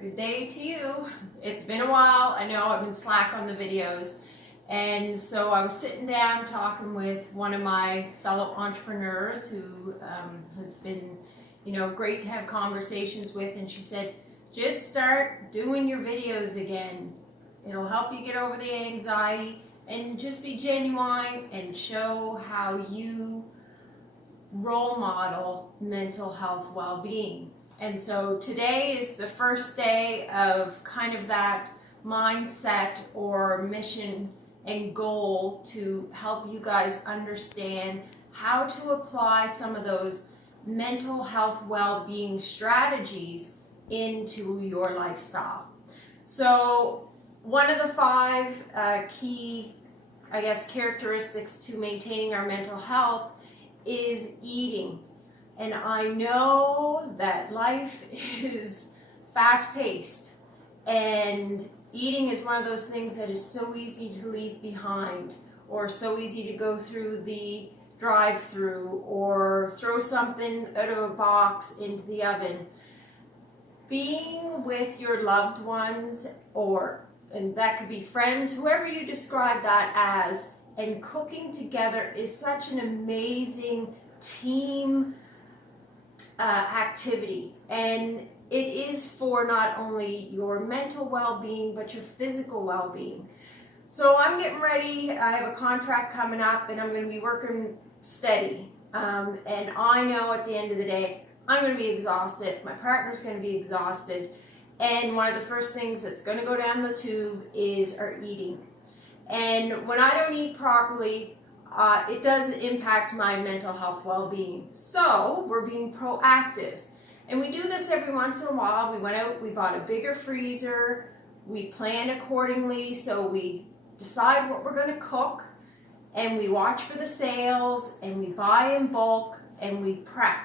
Good day to you. It's been a while. I know I've been slack on the videos. And so I was sitting down talking with one of my fellow entrepreneurs who has been, great to have conversations with. And she said, just start doing your videos again. It'll help you get over the anxiety and just be genuine and show how you role model mental health well-being. And so today is the first day of kind of that mindset or mission and goal to help you guys understand how to apply some of those mental health well-being strategies into your lifestyle. So one of the five key, characteristics to maintaining our mental health is eating. And I know that life is fast-paced, and eating is one of those things that is so easy to leave behind, or so easy to go through the drive-through or throw something out of a box into the oven. Being with your loved ones, and that could be friends, whoever you describe that as, and cooking together is such an amazing team activity, and it is for not only your mental well-being but your physical well-being. So I'm getting ready. I have a contract coming up and I'm going to be working steady, and I know at the end of the day I'm going to be exhausted, my partner's going to be exhausted, and one of the first things that's going to go down the tube is our eating. And when I don't eat properly, it does impact my mental health well-being. So we're being proactive. And we do this every once in a while. We went out, we bought a bigger freezer, we plan accordingly, so we decide what we're going to cook, and we watch for the sales, and we buy in bulk, and we prep.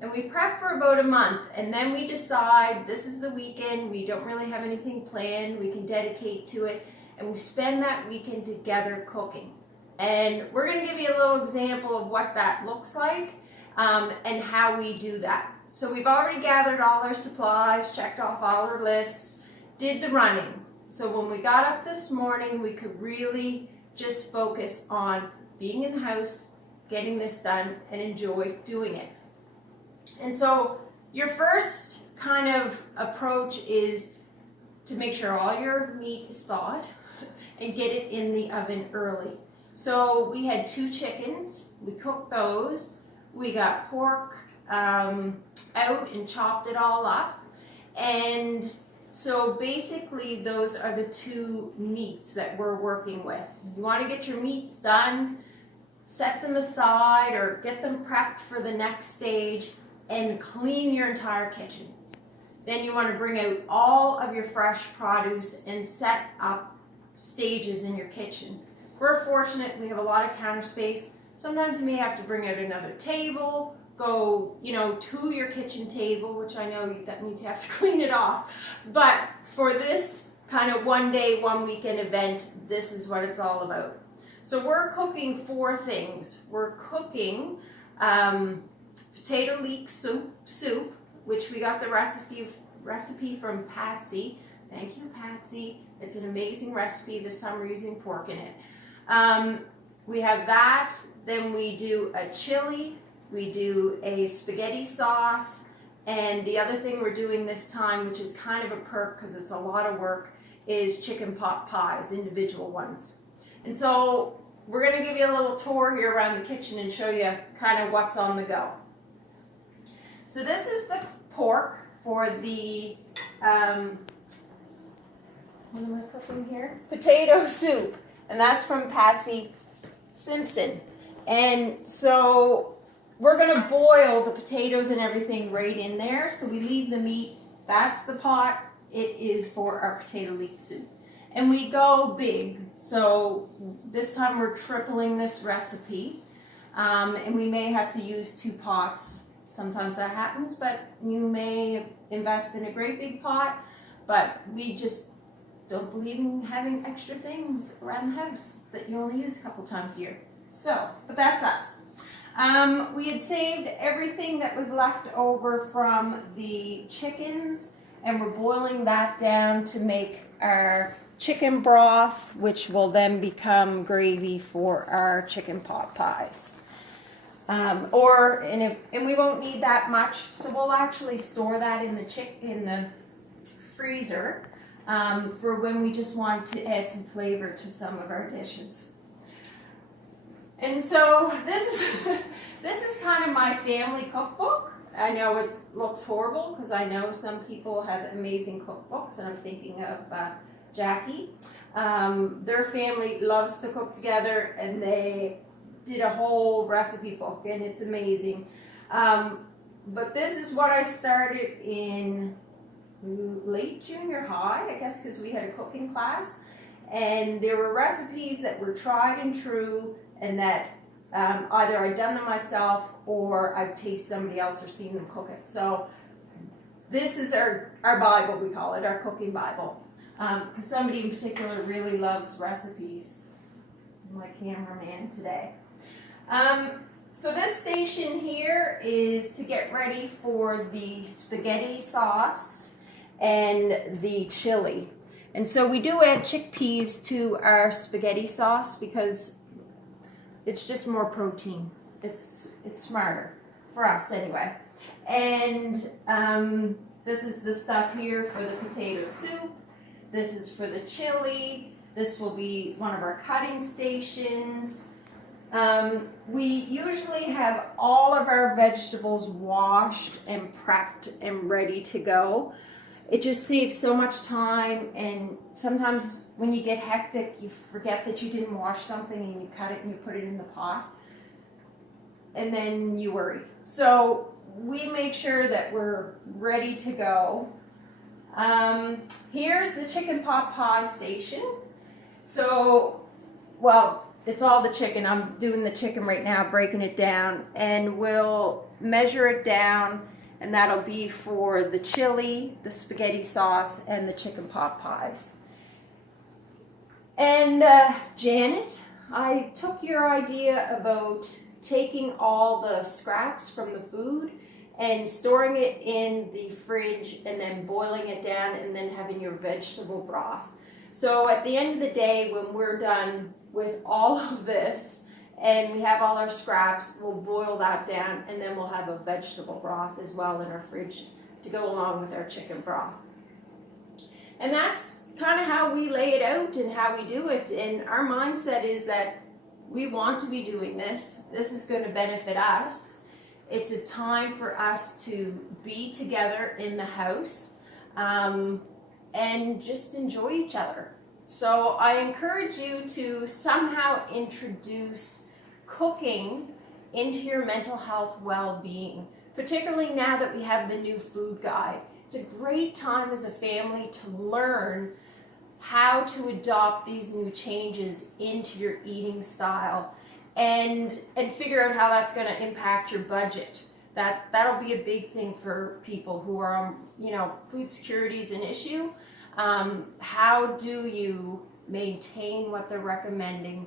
And we prep for about a month, and then we decide this is the weekend, we don't really have anything planned, we can dedicate to it, and we spend that weekend together cooking. And we're going to give you a little example of what that looks like and how we do that. So we've already gathered all our supplies, checked off all our lists, did the running. So when we got up this morning, we could really just focus on being in the house, getting this done, and enjoy doing it. And so your first kind of approach is to make sure all your meat is thawed and get it in the oven early. So we had 2 chickens, we cooked those, we got pork out and chopped it all up, and so basically those are the 2 meats that we're working with. You want to get your meats done, set them aside or get them prepped for the next stage, and clean your entire kitchen. Then you want to bring out all of your fresh produce and set up stages in your kitchen. We're fortunate, we have a lot of counter space. Sometimes you may have to bring out another table, go, to your kitchen table, which I know that means you have to clean it off. But for this kind of one day, one weekend event, this is what it's all about. So we're cooking 4 things. We're cooking potato leek soup, which we got the recipe from Patsy. Thank you, Patsy. It's an amazing recipe. This time we're using pork in it. We have that, then we do a chili, we do a spaghetti sauce, and the other thing we're doing this time, which is kind of a perk because it's a lot of work, is chicken pot pies, individual ones. And so we're going to give you a little tour here around the kitchen and show you kind of what's on the go. So this is the pork for the, what am I cooking here? Potato soup. And that's from Patsy Simpson. And so we're going to boil the potatoes and everything right in there. So we leave the meat. That's the pot. It is for our potato leek soup. And we go big. So this time we're tripling this recipe. And we may have to use 2 pots. Sometimes that happens, but you may invest in a great big pot. But we just don't believe in having extra things around the house that you only use a couple times a year. So, but that's us. We had saved everything that was left over from the chickens and we're boiling that down to make our chicken broth, which will then become gravy for our chicken pot pies. And we won't need that much, so we'll actually store that in the freezer for when we just want to add some flavor to some of our dishes. And so this is kind of my family cookbook. I know it looks horrible because I know some people have amazing cookbooks, and I'm thinking of Jackie. Their family loves to cook together, and they did a whole recipe book, and it's amazing. But this is what I started in late junior high, I guess, because we had a cooking class, and there were recipes that were tried and true, and that either I'd done them myself or I've tasted somebody else or seen them cook it. So this is our Bible, we call it, our cooking Bible. Because somebody in particular really loves recipes. My cameraman today. So this station here is to get ready for the spaghetti sauce and the chili. And so we do add chickpeas to our spaghetti sauce because it's just more protein. It's smarter for us anyway. And this is the stuff here for the potato soup. This is for the chili. This will be one of our cutting stations. We usually have all of our vegetables washed and prepped and ready to go. It just saves so much time, and sometimes when you get hectic, you forget that you didn't wash something and you cut it and you put it in the pot, and then you worry. So we make sure that we're ready to go. Here's the chicken pot pie station. So, well, it's all the chicken. I'm doing the chicken right now, breaking it down, and we'll measure it down, and that'll be for the chili, the spaghetti sauce, and the chicken pot pies. And Janet, I took your idea about taking all the scraps from the food and storing it in the fridge and then boiling it down and then having your vegetable broth. So at the end of the day, when we're done with all of this and we have all our scraps, we'll boil that down, and then we'll have a vegetable broth as well in our fridge to go along with our chicken broth. And that's kind of how we lay it out and how we do it. And our mindset is that we want to be doing this. This is going to benefit us. It's a time for us to be together in the house and just enjoy each other. So I encourage you to somehow introduce cooking into your mental health well-being, particularly now that we have the new food guide. It's a great time as a family to learn how to adopt these new changes into your eating style and figure out how that's going to impact your budget. That'll be a big thing for people who are, food security is an issue. How do you maintain what they're recommending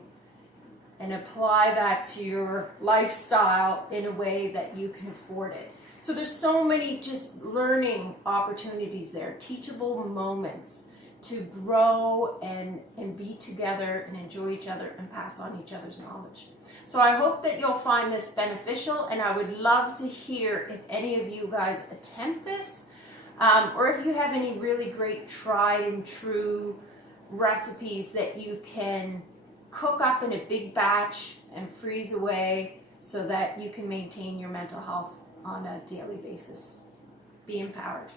and apply that to your lifestyle in a way that you can afford it? So there's so many just learning opportunities there, teachable moments to grow and be together and enjoy each other and pass on each other's knowledge. So I hope that you'll find this beneficial, and I would love to hear if any of you guys attempt this, or if you have any really great tried and true recipes that you can cook up in a big batch and freeze away so that you can maintain your mental health on a daily basis. Be empowered.